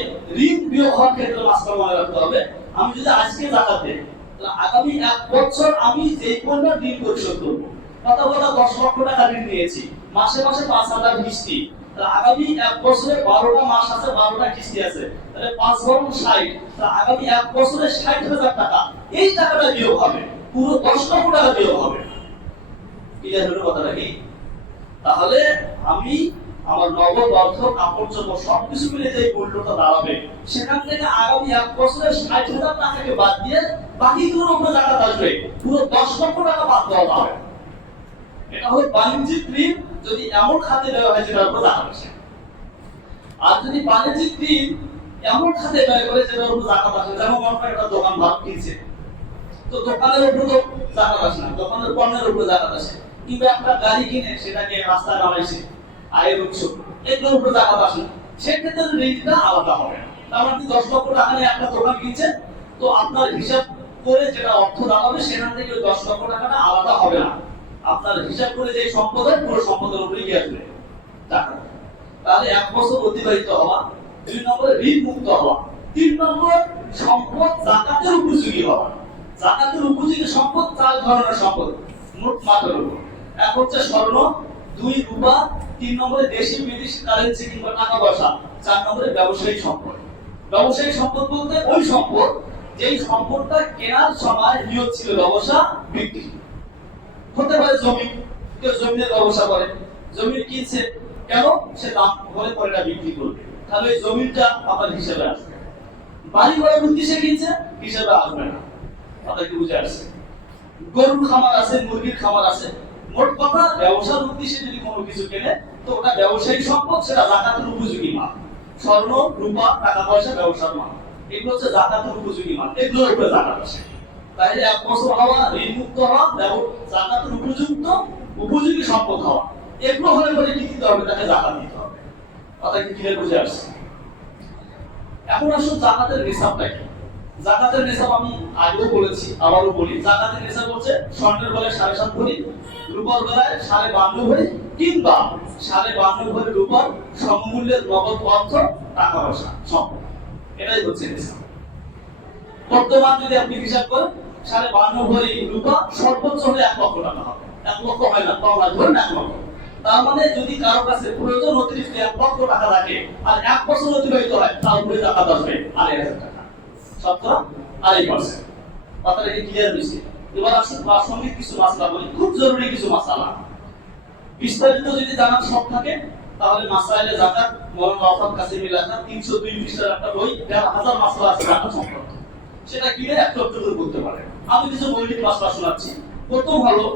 ঋণ বিয়োগ হওয়ার ক্ষেত্রে মাস্টার মনে রাখতে হবে, আমি যদি আজকে জাকাত দেই, তাহলে আগামী 1 বছর আমি যেই পণ্যের ঋণ পরিশোধ করবো, কথা 10 লক্ষ টাকা ঋণ নিয়েছি, মাসে মাসে 5,000 কিস্তি, তাহলে আগামী 1 বছরে 12টা মাস আছে, 12টা কিস্তি আছে, তাহলে 5 × 60, তাহলে আগামী 1 বছরে 60,000 টাকা, এই টাকাটা বিয়োগ হবে, পুরো 10 লক্ষ টাকা বিয়োগ হবে। ক্লিয়ার হলো কথাটা কি? তাহলে আমি আমার নগদ অর্থ, কাপড় চোপড় সবকিছু মিলে যে মূল্যটা দাঁড়াবে, সেখান থেকে আগামী 1 বছরে 60,000 টাকাকে বাদ দিয়ে বাকিগুলোর উপরে জাকাত আসবে, পুরো 10 লক্ষ টাকা বাদ দেওয়া হবে। এটা হলো বাণিজ্যিক ঋণ যদি এমন খাতে ব্যয় হয় যেটার উপর জাকাত আসে। আর যদি বাণিজ্যিক ঋণ এমন খাতে ব্যয় করে যেটার উপর জাকাত আসে, যেমন মনে করেন একটা দোকান ভাগ কিনছে, তো দোকানের উপর তো জাকাত আসে না, দোকানের পণ্যের উপর জাকাত আসে। কিংবা একটা গাড়ি কিনে সেটাকে রাস্তায় নামাইছে, আয়ের উৎস, এগুলোর উপর জাকাত আসে না, সেক্ষেত্রে ঋণটা আলাদা হবে। তার মানে 10 লক্ষ টাকা নিয়ে একটা দোকান কিনছে, তো আপনার হিসাব করে যেটা অর্থ দাঁড়াবে সেখান থেকে 10 লক্ষ টাকাটা আলাদা হবে না, আপনার হিসাব করে যে সম্পদ হয় পুরো সম্পদের উপরে গিয়ে আসবে টাকা। তাহলে 1 বছর অতিবাহিত হওয়া, 2 নম্বরে ঋণ মুক্ত হওয়া, 3 নম্বর সম্পদ যাকাতের উপযোগী হওয়া। যাকাতের উপযোগী সম্পদ 4 ধরনের সম্পদ মোট মাত্রার উপর। এক হচ্ছে স্বর্ণ, 2 রূপা, 3 নম্বরে দেশি বিদেশি কারেন্সি কিংবা টাকা পয়সা, 4 নম্বরে ব্যবসায়িক সম্পদ। ব্যবসায়িক সম্পদ বলতে ওই সম্পদ যেই সম্পদটা কেনার সময় নিয়োগ ছিল ব্যবসা বিক্রি। হতে পারে জমি, কেউ জমির ব্যবসা করে, জমি কিনছে, কেন? সে দাম করে পরে এটা বিক্রি করবে, তাহলে এই জমিটা আপনার হিসেবে আসবে। বাড়ি ঘরের উদ্দেশ্যে কিনছে, হিসেবে আসবে না। কথা কি বুঝে আসছে? গরুর খামার আছে, মুরগির খামার আছে, মোট কথা ব্যবসার উদ্দেশ্যে যদি কোনো কিছু কেনে তো ওটা ব্যবসায়িক সম্পদ, সেটা জাকাতের উপযোগী মাল। স্বর্ণ, রূপা, টাকা পয়সা ব্যবসার মাল, এগুলো হচ্ছে জাকাতের উপযোগী মাল, এগুলোর উপরে জাকাত আসে। তাহলে 1 বছর হওয়া, ঋণ মুক্ত হওয়া, জাকাতের উপযোগী সম্পদ হওয়া, এগুলো হলে পরে কি দিতে হবে? তাকে জাকাত দিতে হবে। কথা কি ক্লিয়ার বুঝে আসছে? এখন আসুন জাকাতের নিসাবটা কি। জাকাতের নিসাব আমি আগেও বলেছি, আবারও বলি, জাকাতের নিসাব হচ্ছে স্বর্ণের বেলায় 7.5 ভরি, রূপার বেলায় 52.5 ভরি, কিংবা 52.5 ভরি রূপার সমমূল্যের নগদ অর্থ, টাকা পয়সা সম্পদ, এটাই হচ্ছে নিসাব। বর্তমান যদি আপনি হিসাব করেন 52.5 ভরি রূপা সর্বোচ্চ হলে 1 লক্ষ টাকা হবে। 1 লক্ষ হয় না, কম হয়, ধরুন 1 লক্ষ। তার মানে যদি কারো কাছে প্রয়োজন অতিরিক্ত 1 লক্ষ টাকা থাকে আর 1 বছর অতিবাহিত হয়, তার উপরে জাকাত আসবে 2,500 টাকা, শতকরা 2.5%। কথাটা কি ক্লিয়ার হয়েছে? এবার আসুন প্রাসঙ্গিক কিছু মাসলা বলি, খুব জরুরি কিছু মাসলা। বিস্তারিত যদি জানার শখ থাকে তাহলে মাসাইলে জাকাত মাওলানা ওয়াফাত কাসিমি লেখা 302 পৃষ্ঠার একটা বই, 1,000 মাসলা আছে জাকাত সম্পর্কে, সেটা কিনে একটু একটু করে করতে পারে। আমি কিছু মৌলিক মাসলা শোনাচ্ছি। প্রথম হলো,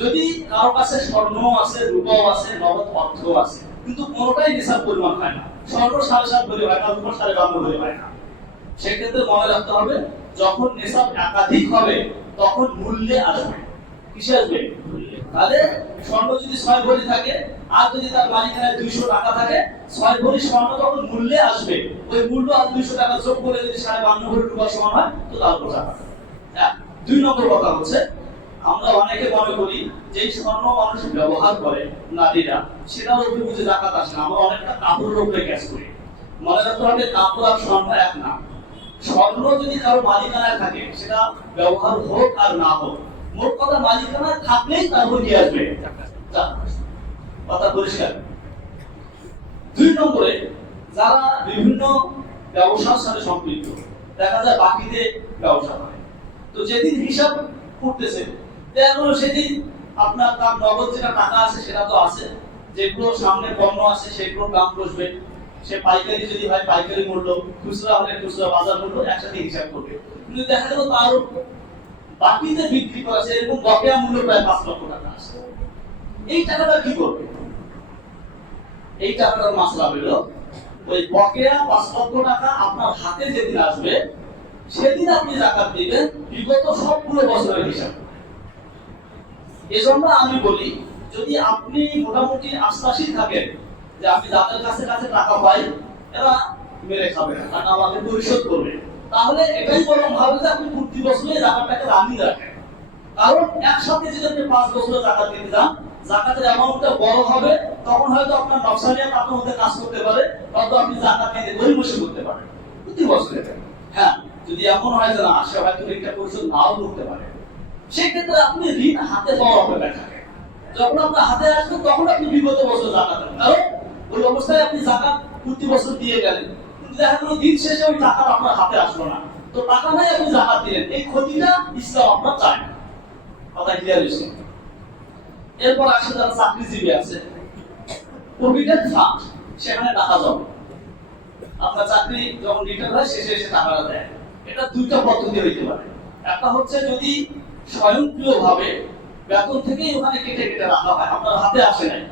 যদি কারো কাছে স্বর্ণ আছে, রূপাও আছে, নগদ অর্থও আছে, কিন্তু কোনোটাই নিসাব পরিমাণ হয় না, স্বর্ণ 7.5 ভরি হয় না, রূপা 52.5 ভরি হয় না, সেক্ষেত্রে মনে রাখতে হবে যখন নিসাব একাধিক হবে তখন মূল্যে আসবে। কিসে আসবে? তাহলে স্বর্ণ যদি 6 ভরি থাকে আর যদি তার মালিকানায় 200 টাকা থাকে, 6 ভরি স্বর্ণ যখন মূল্যে আসবে, ওই মূল্য আর 200 টাকা যোগ করে যদি 52 ভরি রূপা সমান হয় তো তার উপর জাকাত। 2 নম্বর কথা হচ্ছে, আমরা অনেকে মনে করি যে স্বর্ণ মানুষ ব্যবহার করে নারীরা, সেটার উপরে বুঝে জাকাত আসে না। আমরা অনেকটা কাপড়ের উপরে ক্যাশ করি। মনে রাখতে হবে কাপড় আর স্বর্ণ এক না। স্বর্ণ যদি কারো মালিকানায় থাকে, সেটা ব্যবহার হোক আর না হোক, মোট কথা মালিকানায় থাকলেই তার উপর কি আসবে? কথা পরিষ্কার। 2 নম্বরে, যারা বিভিন্ন ব্যবসার সাথে সম্পৃক্ত, দেখা যায় বাকিতে ব্যবসা করে, তো যেদিন হিসাব করতেছে তাহলে সেদিন আপনার তার নগদ যেটা টাকা আছে সেটা তো আছে, যেগুলো সামনে পণ্য আছে সেগুলোর দাম বসবে, সে পাইকারি যদি হয় পাইকারি মূল্য, খুচরা হলে খুচরা বাজার মূল্য একসাথে হিসাব করবে। কিন্তু দেখা গেল তার বাকিতে বিক্রি করেছে এরকম বকেয়া মূল্য প্রায় 5 লক্ষ টাকা আছে, এই টাকাটা কি করবে? এই টাকাটার মাসলা হলো, ওই বকেয়া 5 লক্ষ টাকা আপনার হাতে যেদিন আসবে সেদিন আপনি জাকাত দিবেন বিগত সবগুলো বছরের হিসাব। এজন্য আমি বলি, যদি আপনি মোটামুটি আশ্বাসী থাকেন যে আমি যাদের কাছে কাছে টাকা পাই এরা মেরে খাবে না, টাকা আমাকে পরিশোধ করবে, তাহলে এটাই বরং ভালো যে আপনি প্রতি বছরে জাকাতটাকে রানিং রাখেন। কারণ একসাথে যদি আপনি 5 বছরে জাকাত দিতে যান, জাকাতের অ্যামাউন্টটা বড় হবে, তখন হয়তো আপনার নকশানিয়াত আপনার মধ্যে কাজ করতে পারে, হয়তো আপনি জাকাত নিতে গরিমসি করতে পারেন প্রতি বছরে। হ্যাঁ, যদি এমন হয় যে না সে হয়তো ঋণটা পরিশোধ নাও করতে পারে, সেক্ষেত্রে আপনি ঋণ হাতে পাওয়ার অপেক্ষা থাকে। যখন আপনার হাতে আসবে তখন আপনি বিগত বছর জাকাত দেবেন, কারণ ওই অবস্থায় আপনি জাকাত প্রতি বছর দিয়ে গেলেন, কিন্তু দেখা গেল দিন শেষে ওই টাকা আপনার হাতে আসলো না, তো টাকা নাই আপনি জাকাত দিলেন, এই ক্ষতিটা ইসলাম আপনার চায় না। কথা ক্লিয়ার হয়েছে? এরপর আসে যারা চাকরিজীবী আছে, প্রভিডেন্ট ফান্ড, সেখানে টাকা জমে। আপনার চাকরি যখন রিটায়ার হয় শেষে এসে টাকাটা দেয়। এটা 2টা পদ্ধতি হইতে পারে। একটা হচ্ছে যদি স্বয়ংক্রিয়ভাবে বেতন থেকেই ওখানে কেটে কেটে রাখা হয়, আপনার হাতে আসে নাই,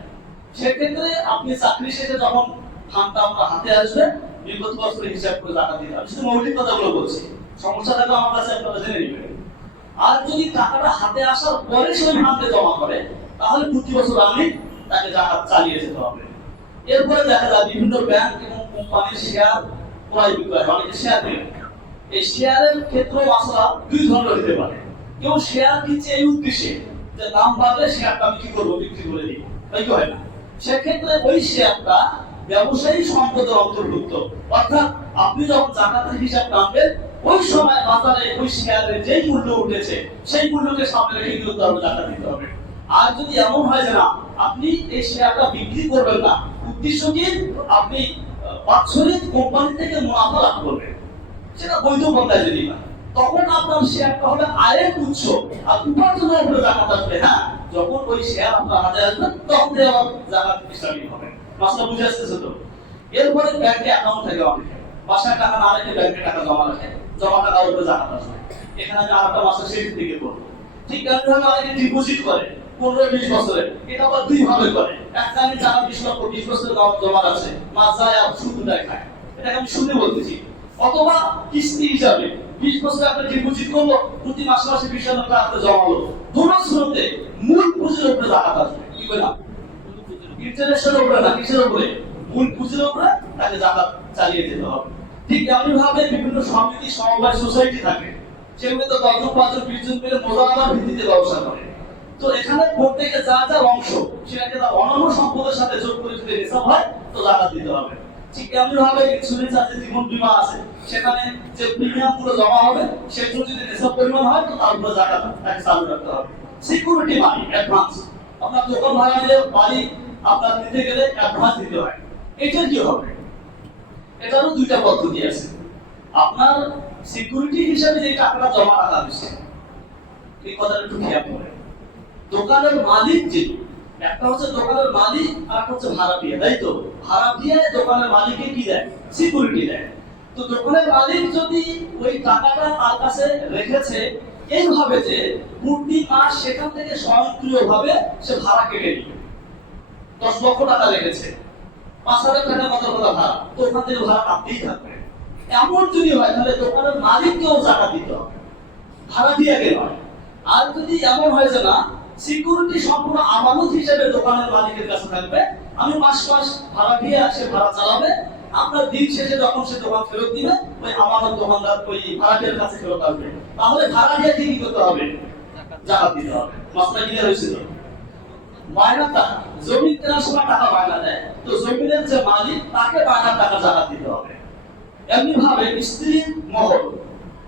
সেক্ষেত্রে আপনি চাকরি শেষে যখন ফান্ডটা আপনার হাতে আসবে বিগত বছরের হিসাব করে টাকা দিতে হবে। শুধু মৌলিক কথাগুলো বলছি, সমস্যা থাকলে আমার কাছে আপনারা জেনে নেবেন। আর যদি টাকাটা হাতে আসার পরে সেই ফান্ডে জমা করে, তাহলে প্রতি বছর আমি তাকে জাকাত চালিয়ে যেতে হবে। এরপরে দেখা যায় বিভিন্ন ব্যাংক এবং কোম্পানির শেয়ার ক্রয় বিক্রয়, অনেকে শেয়ার দেবে। এই শেয়ারের ক্ষেত্রে মাসলা 2 ধরনের হতে পারে। কেউ শেয়ার কিনছে এই উদ্দেশ্যে যে দাম বাড়লে শেয়ারটা আমি কি করবো, বিক্রি করে দিব, তাই কি হয় না? সেক্ষেত্রে ওই শেয়ারটা ব্যবসায়ী সম্পদের অন্তর্ভুক্ত, অর্থাৎ আপনি যখন জাকাতের হিসাব টানবেন ওই সময় বাজারে ওই শেয়ারের যেই মূল্য উঠেছে সেই মূল্যকে সামনে রেখে কি করতে হবে? জাকাত দিতে হবে। আর যদি এমন হয় যে না আপনি এই শেয়ারটা বিক্রি করবেন না, উদ্দেশ্য কি আপনি বাৎসরিক কোম্পানি থেকে মুনাফা লাভ করবেন, সেটা বৈধ পন্থায় যদি না, তখন আপনার শেয়ারটা হবে আয়ের উৎস আর উপার্জনের উপরে জাকাত আসবে। হ্যাঁ, যখন ওই শেয়ার আপনার হাতে আসবে তখন থেকে আবার জাকাত ইসলামিক হবে। মাসলা বুঝে আসতেছে তো? এরপরে ব্যাংকে অ্যাকাউন্ট থাকে অনেকে, বাসায় টাকা না রেখে ব্যাংকে টাকা জমা রাখে, জমা টাকার উপরে জাকাত আসবে। এখানে আমি আরেকটা মাসের শেষ দিকে করবো। ঠিক তেমনিভাবে অনেকে ডিপোজিট করে 15-20 বছরে, এটা আবার দুই ভাবে করে। একখানে যারা 20 লক্ষ 20 বছরের জমা আছে, মাস যায় আর সুদ উঠায় খায়, এটাকে আমি সুদে বলতেছি। অথবা কিস্তি হিসাবে 20 বছর আপনি ডিপোজিট করলো, প্রতি মাসে মাসে 20,000 টাকা করে জমালো, দুটো শুরুতে মূল পুঁজির উপরে জাকাত আসবে। কি বললাম? ইন্টারেস্টের উপরে না, কিসের উপরে? মূল পুঁজির উপরে তাকে জাকাত চালিয়ে যেতে হবে। ঠিক এমনি ভাবে বিভিন্ন সমিতি, সমবায়, সোসাইটি থাকে, সেগুলো তো 10 জন 5 জন 20 জন মিলে মোজারাবার ভিত্তিতে ব্যবসা করে। তো এখানে প্রত্যেকে যা যা অংশ সেটাকে তার অন্যান্য সম্পদের সাথে যোগ করে যদি হিসাব হয় তো জাকাত দিতে হবে। ঠিক এমনি ভাবে ইন্স্যুরেন্স আছে, জীবন বীমা আছে, সেখানে যে প্রিমিয়াম গুলো জমা হবে সেগুলো যদি হিসাব পরিমাণ হয় তো তার উপরে জাকাত তাকে চালু রাখতে হবে। সিকিউরিটি মানি, অ্যাডভান্স, আপনার দোকান ভাড়া নিলে বাড়ি আপনার নিতে গেলে অ্যাডভান্স দিতে হয়। এটা কি হবে? এটারও দুইটা পদ্ধতি আছে। আপনার সিকিউরিটি হিসেবে যে টাকাটা জমা রাখা হয়েছে, এই কথাটা একটু খেয়াল করেন। দোকানের মালিক যে, একটা হচ্ছে দোকানের মালিক আর একটা হচ্ছে ভাড়াটিয়া, তাই তো? ভাড়াটিয়া দোকানের মালিককে কি দেয়? সিকিউরিটি দেয়। তো দোকানের মালিক যদি ওই টাকাটা তার কাছে রেখেছে এইভাবে যে প্রতি মাস সেখান থেকে স্বয়ংক্রিয়ভাবে সে ভাড়া কেটে নিবে। 10 লক্ষ টাকা রেখেছে, 5,000 টাকা কথা ভাড়া, তো ওখান থেকে ভাড়া কাটতেই থাকবে। এমন যদি হয় তাহলে দোকানের মালিককেও টাকা দিতে হবে, ভাড়া দিয়ে নয়। আর যদি এমন হয় যে না, সিকিউরিটি সম্পূর্ণ আমানত হিসেবে দোকানের মালিকের কাছে থাকবে, আমি মাস মাস ভাড়া দিয়ে সে ভাড়া চালাবে, আপনার দিন শেষে যখন সে দোকান ফেরত দিবে ওই আমানত দোকানদার ওই ভাড়াটিয়ার কাছে ফেরত আসবে, তাহলে ভাড়াটিয়াকে কি করতে হবে? জাকাত দিতে হবে। মাসলা ক্লিয়ার হয়েছিল? বায়না টাকা, জমি কেনার সময় টাকা বায়না দেয়, তো জমির যে মালিক তাকে বায়নার টাকা জাকাত দিতে হবে। এমনি ভাবে স্ত্রীর মহর,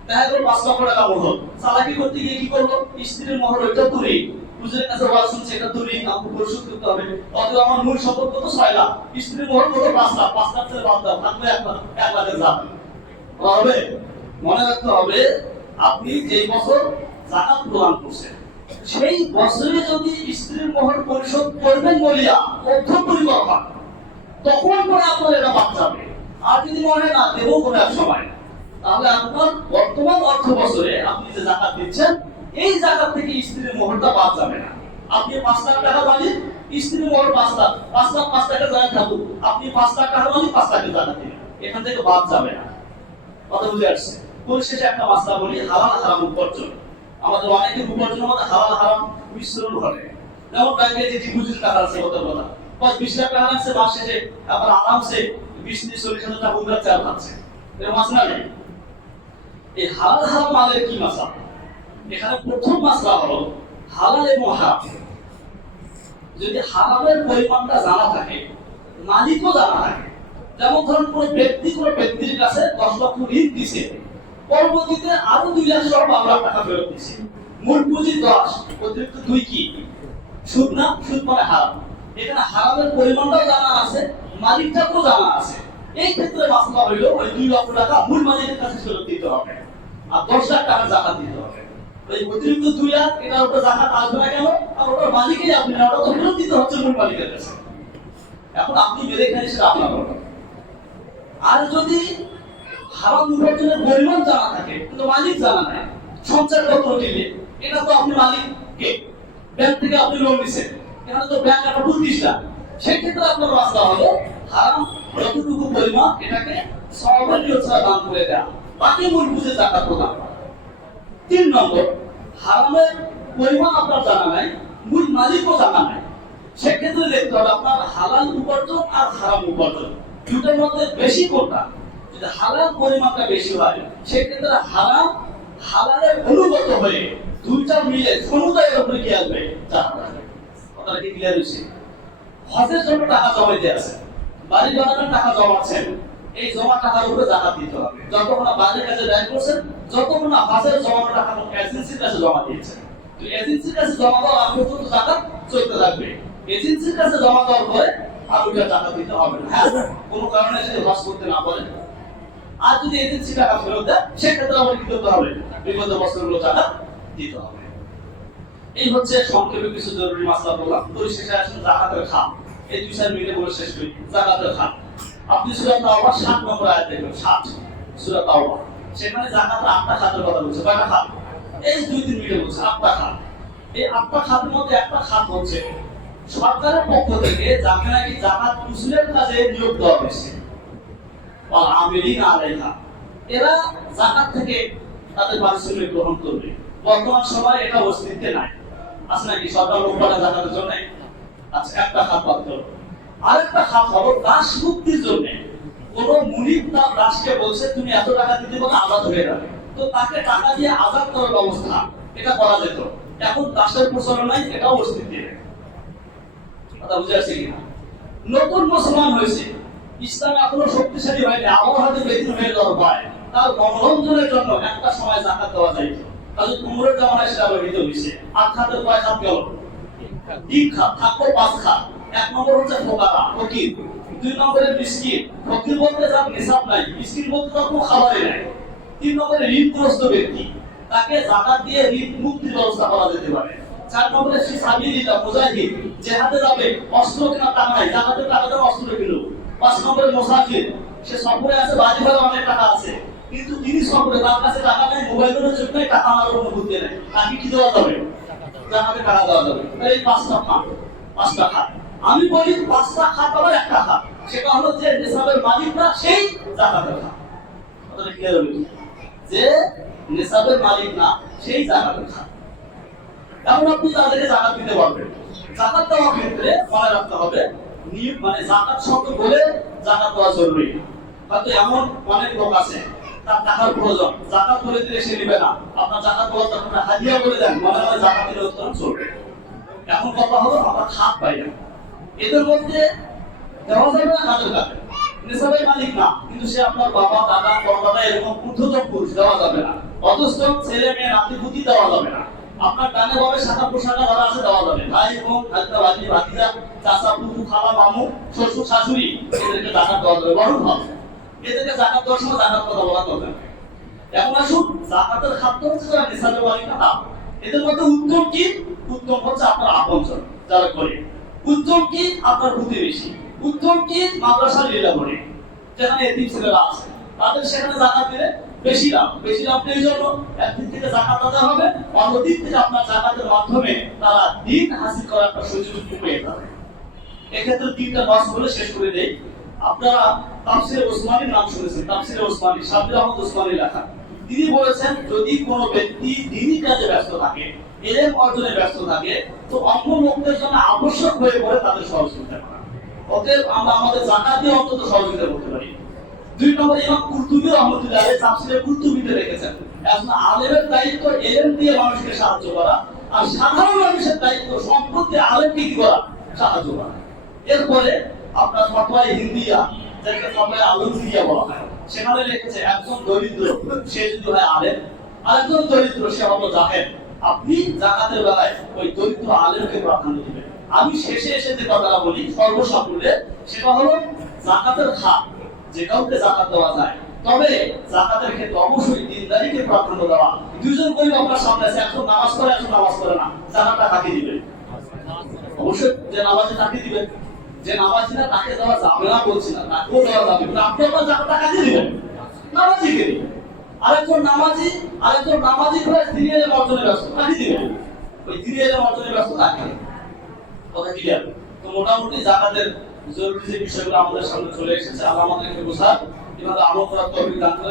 দেখা গেল 5 লক্ষ টাকা মহর, চালাকি করতে গিয়ে কি করলো? স্ত্রীর মহর ওইটা তুলি, হুজুরের কাছে ওয়াজ শুনছে, এটা তুলি আমাকে পরিশোধ করতে হবে। অথবা আমার মূল সম্পদ কত? 6 লাখ, স্ত্রীর মহর কত? 5 লাখ, 5 লাখ থেকে বাদ দাও, থাকবে 1 লাখের জাকাত হবে। মনে রাখতে হবে, আপনি যেই বছর জাকাত প্রদান করছেন সেই বছরে যদি স্ত্রীর মহর পরিশোধ করবেন বলিয়া অর্থপরিকর হয়, তখন করে আপনার এটা বাদ যাবে। আর যদি মনে না দেবো কোনো এক সময়, তাহলে আপনার বর্তমান অর্থ বছরে আপনি যে জাকাত দিচ্ছেন এই জাকাত থেকে স্ত্রীর মোহরটা বাদ যাবে না। আপনি 5 লাখ টাকা মালিক, স্ত্রীর মোহর 5 লাখ, 5 লাখ 5 টাকা জাকাত থাকুক, আপনি 5 লাখ টাকা মালিক, 5 টাকা জাকাত দিবেন, এখান থেকে বাদ যাবে না। কথা বুঝে আসছে? পরিশেষে একটা মাসলা বলি, হালাল হারাম উপার্জন। আমাদের অনেকের উপার্জনের মধ্যে হালাল হারাম মিশ্রণ ঘটে। যেমন ব্যাংকে যে ডিপোজিট টাকা আছে, কত কথা 20 লাখ টাকা আছে, মাস শেষে আবার আরামসে 20-40 হাজার টাকা উধার চাল খাচ্ছে, এরকম মাসলা নেই। এই হালাল হারাম মালের কি মাসলা? এখানে প্রথম মাসলা হলো হালাল এবং হারাম। যদি হারামের পরিমাণটা জানা থাকে, মালিকও জানা থাকে, যেমন ধরুন কোন ব্যক্তির কাছে 10 লক্ষ ঋণ দিছে, পরবর্তীতে আরো 2 লাখ সহ 12 লাখ টাকা ফেরত দিছে, মূল পুঁজি 10, অতিরিক্ত 2 কি? সুদ না? সুদ মানে হারাম। এখানে হারামের পরিমাণটাও জানা আছে, মালিকটাকেও জানা আছে। এই ক্ষেত্রে মাসলা হইলো ওই 2 লক্ষ টাকা মূল মালিকের কাছে ফেরত দিতে হবে আর 10 লাখ টাকা জাকাত দিতে হবে। ওই অতিরিক্ত 2 লাখ এটার উপর জাকাত আসবে না কেন? আর ওটা মালিকই আপনি না, ওটা তো ফেরত দিতে হচ্ছে মূল মালিকের কাছে। এখন আপনি বেড়ে খান সেটা আপনার ব্যাপার। আর যদি হারাম উপার্জনের পরিমাণ জানা থাকে কিন্তু মালিক জানা নাই, সঞ্চয়পত্র দিলে এটা তো আপনি মালিককে, ব্যাংক থেকে আপনি লোন নিছেন, এখানে তো ব্যাংক একটা 25 লাখ, সেক্ষেত্রে আপনার মাসলা হলো হারাম যতটুকু পরিমাণ এটাকে সওয়াবের নিয়ত ছাড়া দান করে দেয়া, বাকি মূল বুঝে জাকাত প্রদান করা। 3 নম্বর, হারামের পরিমাণ আপনার জানা নাই, মূল মালিকও জানা নাই, সেক্ষেত্রে দেখতে হবে আপনার হালাল উপার্জন আর হারাম উপার্জন দুটোর মধ্যে বেশি কোনটা। যদি হালাল পরিমাণটা বেশি হয় সেক্ষেত্রে হারাম হালালের অনুগত হয়ে দুইটা মিলে সমুদায়ের উপরে কি আসবে? জাকাত আসবে। কথাটা কি ক্লিয়ার হয়েছে? হজের জন্য টাকা জমাইতে আছে, বাড়ি বানানোর টাকা জমাচ্ছেন, এই জমা টাকার উপরে জাকাত দিতে হবে। যতক্ষণ না বাড়ির কাছে ব্যয় করছেন, যতক্ষণ না হজের জমানো টাকা এজেন্সির কাছে জমা দিয়েছেন, তো এজেন্সির কাছে জমা দেওয়া আগে পর্যন্ত জাকাত চলতে থাকবে। এজেন্সির কাছে জমা দেওয়ার পরে আর ওইটা টাকা দিতে হবে না। হ্যাঁ, কোনো কারণে যদি হজ করতে না পারেন, আর যদি এজেন্সি টাকা ফেরত দেয় সেক্ষেত্রে আমার কি করতে হবে? বিগত বছরগুলো জাকাত দিতে হবে। এই হচ্ছে সংক্ষেপে কিছু জরুরি মাসলা বললাম। পরিশেষে আসুন যাকাতের খাত। এই 2-4 মিনিটে বলে শেষ করি। যাকাতের খাত আপনি সূরা তাওবা 7 নম্বর আয়াত দেখবেন, 7 সূরা তাওবা, সেখানে যাকাতের 8টা খাতের কথা বলছে। কয়টা খাত? এই 2-3 মিনিটে বলছে 8টা খাত। এই 8টা খাতের মধ্যে একটা খাত হচ্ছে সরকারের পক্ষ থেকে যাকে নাকি যাকাত উসুলের কাজে নিয়োগ দেওয়া হয়েছে, বা আমিলিন আলাইহা, এরা যাকাত থেকে তাদের পারিশ্রমিক গ্রহণ করবে। বর্তমান সময়ে এটা অস্তিত্বে নাই, আছে নাকি? সরকার লোক পাঠায় যাকাতের জন্য। আচ্ছা, একটা খাত বাদ দিল। আরেকটা খাত হলো দাস মুক্তির জন্য। কোন মুনিব তার দাসকে বলছে তুমি এত টাকা দিতে বলে আজাদ হয়ে যাবে, তো তাকে টাকা দিয়ে আজাদ করার ব্যবস্থা এটা করা যেত। এখন দাসের প্রচলন নাই, এটাও অস্তিত্বে নেই। কথা বুঝে আসছে কিনা? নতুন মুসলমান হয়েছে, ইসলাম এখনো শক্তিশালী হয়নি, আবহাওয়া হাতে বেদিন হয়ে যাওয়ার ভয়, তার মনোরঞ্জনের জন্য একটা সময় যাকাত দেওয়া যাইত। তাহলে উমরের জামানায় সেটা ব্যবহৃত হয়েছে। 8 খাতের কয় খাত গেল? 3 খাত, থাকলো 5 খাত। 1 নম্বর হচ্ছে ফোকারা, ফকির। 2 নম্বরে মিসকিন। ফকির বলতে যার নিসাব নাই, মিসকিন বলতে যার কোনো খাবারই নাই। 3 নম্বরে ঋণগ্রস্ত ব্যক্তি, তাকে যাকাত দিয়ে ঋণ মুক্তির ব্যবস্থা করা যেতে পারে। 4 নম্বরে ফি সাবিলিল্লাহ, মুজাহিদ, জিহাদে যাবে, অস্ত্র কেনার টাকা নাই, যাকাতের টাকা দিয়ে অস্ত্র কিনলো। 5 নম্বরে মুসাফির, সে সফরে আছে, বাড়ি ভাড়া অনেক টাকা আছে, কিন্তু তিনি সফরে, তার কাছে টাকা নাই, মোবাইলের জন্য টাকা আমার অনুভূতি নেই, তাকে কি দেওয়া যাবে? যাকাতের টাকা দেওয়া যাবে। এই 5টা খাত। আমি বলি 5টা খাত আবার একটা খাত, সেটা হলো যে নিসাবের মালিক না সেই যাকাতের খাত। কথাটা ক্লিয়ার হলো? যে নিসাবের মালিক না সেই যাকাতের খাত। এখন আপনি তাদেরকে যাকাত দিতে পারবেন। যাকাত দেওয়ার ক্ষেত্রে মনে রাখতে হবে, মানে যাকাত শব্দ বলে যাকাত দেওয়া জরুরি। হয়তো এমন অনেক লোক আছে তার টাকার প্রয়োজন, যাকাত বলে দিলে সে নেবে না। আপনার যাকাত বলার তখন হাদিয়া বলে দেন, মনে হয় যাকাত দিলে উত্তরণ চলবে। এখন কথা হলো আমরা খাত পাই না, এদের মধ্যে দেওয়া যাবে না কাদের কাছে? নিসাবের মালিক না, কিন্তু সে আপনার বাবা, দাদা, পরদাদা, এরকম ঊর্ধ্বতন পুরুষ, দেওয়া যাবে না। অথচ ছেলে মেয়ে, নাতি পুতি দেওয়া যাবে না। আপনার ডানে বামে শাখা পোশাকা যারা আছে দেওয়া যাবে। ভাই বোন, ভাতিজা, ভাতিজা, চাচা, পুতু, খালা, মামু, শ্বশুর, শাশুড়ি, এদেরকে যাকাত দেওয়া যাবে। বড় ভাব, এদেরকে যাকাত দেওয়ার সময় যাকাত কথা বলা দরকার। এখন আসুন যাকাতের খাদ্য হচ্ছে যারা নিসাবের মালিক না, এদের মধ্যে উত্তম কি? উত্তম হচ্ছে আপনার আপনজন যারা করে। উত্তম কি? আপনার প্রতিবেশী। উত্তম কি? মাদ্রাসার লীলাবরী, যেখানে এতিম ছেলেরা আছে, তাদের সেখানে যাকাত দিলে বেশি লাভ। বেশি লাভ এই জন্য একদিক থেকে যাকাত আদায় হবে, অন্যদিক থেকে আপনার যাকাতের মাধ্যমে তারা দিন হাসিল করার একটা সুযোগ পেয়ে যাবে। এক্ষেত্রে 3টা মাস বলে শেষ করে দেই। আপনারা তাফসিরে ওসমানীর নাম শুনেছেন, তাফসিরে ওসমানী, সাব্বির আহমদ ওসমানী লেখা। তিনি বলেছেন যদি কোনো ব্যক্তি দ্বীনি কাজে ব্যস্ত থাকে, ইলম অর্জনে ব্যস্ত থাকে, তো অন্য লোকদের জন্য আবশ্যক হয়ে পড়ে তাদের সহযোগিতা করা। অতএব আমরা আমাদের যাকাত দিয়ে অন্তত সহযোগিতা করতে পারি। 2 নম্বরে ইমাম কুরতুবী রাহমাতুল্লাহ আলাইহি তাফসিরে কুরতুবীতে রেখেছেন, একজন আলেমের দায়িত্ব ইলম দিয়ে মানুষকে সাহায্য করা, আর সাধারণ মানুষের দায়িত্ব সম্পদ দিয়ে আলেমকে কি করা? সাহায্য করা। এরপরে আপনার ফতোয়া হিন্দিয়া, যেটাকে ফতোয়া আলমগীরিয়া বলা হয়, সেখানে লিখেছে একজন দরিদ্র সে যদি হয় আলেম, আরেকজন দরিদ্র সে হলো জাহেল, আপনি যাকাতের বেলায় ওই দরিদ্র আলেমকে প্রাধান্য দিবেন। আমি শেষে এসে যে কথাটা বলি সর্বসাকুল্যে, সেটা হলো যাকাতের খাত, যে কাউকে যাকাত দেওয়া যায়, তবে যাকাতের ক্ষেত্রে অবশ্যই দিনদারিকে প্রাধান্য দেওয়া। 2 জন গরিব আপনার সামনে আছে, একজন নামাজ পড়ে, একজন নামাজ পড়ে না, যাকাতটা কাকে দিবেন? অবশ্যই যে নামাজে তাকে দিবেন। যে নামাজি না তাকে দেওয়া যাবে না বলছি না, তাকেও দেওয়া যাবে, কিন্তু আপনি আপনার যাকাতটা কাকে দিবেন? নামাজিকে দিবেন। আরেকজন নামাজি হয়ে দিনের ইলম অর্জনে ব্যস্ত, কাকে দিবেন? ওই দিনের ইলম অর্জনে ব্যস্ত তাকে। কথা ক্লিয়ার? তো মোটামুটি যাকাতের জরুরি যে বিষয়গুলো আমাদের সামনে চলে এসেছে, আল্লাহ আমাদেরকে বোঝার, এভাবে আমল করার তৌফিক দান করেন।